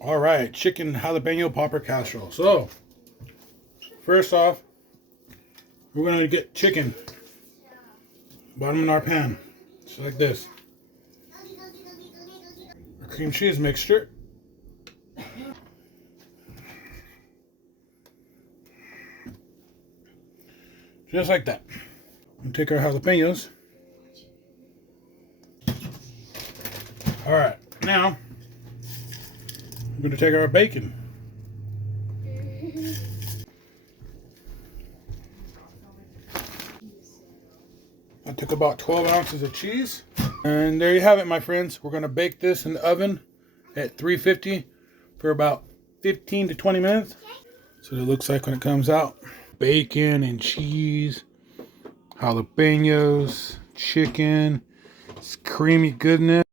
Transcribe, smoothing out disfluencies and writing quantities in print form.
All right, chicken jalapeno popper casserole. So, first off, we're gonna get chicken. Bottom in our pan, just like this. A cream cheese mixture. Just like that. We take our jalapenos. All right, now we're gonna take our bacon. I took about 12 ounces of cheese. And there you have it, my friends. We're gonna bake this in the oven at 350 for about 15 to 20 minutes. So it looks like when it comes out. Bacon and cheese, jalapenos, chicken, it's creamy goodness.